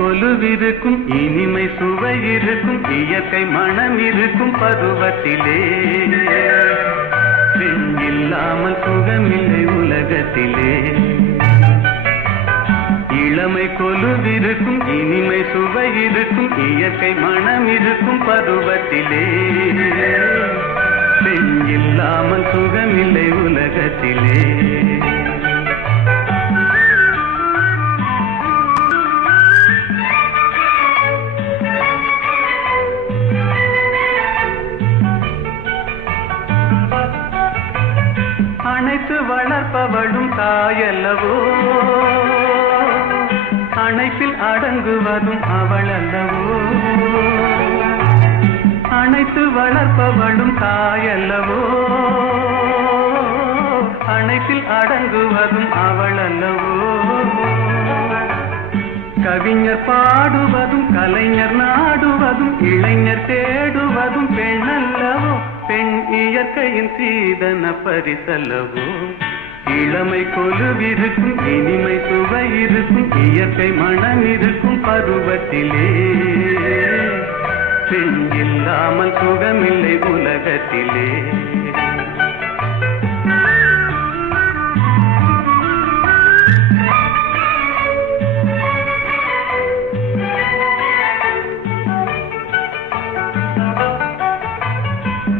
கொலுவிருக்கும் இனிமை சுவை இருக்கும் இயற்கை மனம் இருக்கும் பருவத்திலே பெண் இல்லாமல் சுகமில்லை உலகத்திலே. இளமை கொலுவிருக்கும் இனிமை சுவை இருக்கும் இயற்கை மனம் இருக்கும் பருவத்திலே பெண் இல்லாமல் சுகமில்லை உலகத்திலே. அணைத்து வளர்ப்பவளும் தாயல்லவோ, அணைப்பில் அடங்குவதும் அவள் அல்லவோ. அணைத்து வளர்ப்பவளும் தாயல்லவோ, அணைப்பில் அடங்குவதும் அவள் அல்லவோ. கவிஞர் பாடுவதும் கலைஞர் நாடுவதும் இளைஞர் தேடுவதும் பெண்ணல்லவோ. பெண் இயற்கையின் சீதன பரிசல்லவோ. இளமை கொலுவிருக்கும் இனிமை சுவை இருக்கும் இயற்கை மனம் இருக்கும் பருவத்திலே பெண் இல்லாமல் சுகமில்லை உலகத்திலே.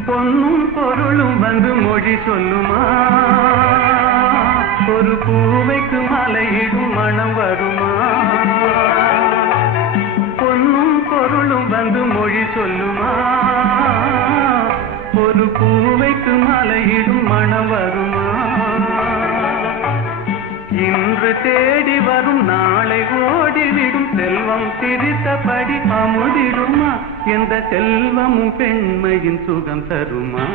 பொன்னும் பொருளும் வந்து மொழி சொல்லுமா, ஒரு பூவைக்கு மலையிடும் மனம் வருமா. பொன்னும் பொருளும் வந்து மொழி சொல்லுமா, ஒரு பூவைக்கு மலையிடும் மனம் வருமா. இன்று தேடி வரும் நாளை ஓடிவிடும் செல்வம் சிரித்தபடி அமுதிடுமா. எந்த செல்வமும் பெண்மையின் சுகம் தருமா.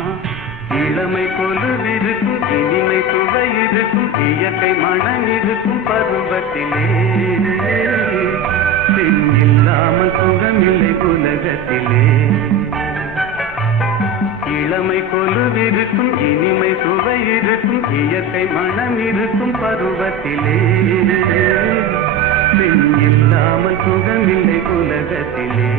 இளமை கொலுவிருக்கும் இனிமை சுவை இருக்கும் இயற்கை மனம் இருக்கும் பருவத்திலே பெண் இல்லாமல் சுகமில்லை உலகத்திலே. இளமை கொலுவிருக்கும் இனிமை சுவை இருக்கும் இயற்கை மனம் இருக்கும் பருவத்திலே பெண் இல்லாமல் சுகமில்லை உலகத்திலே.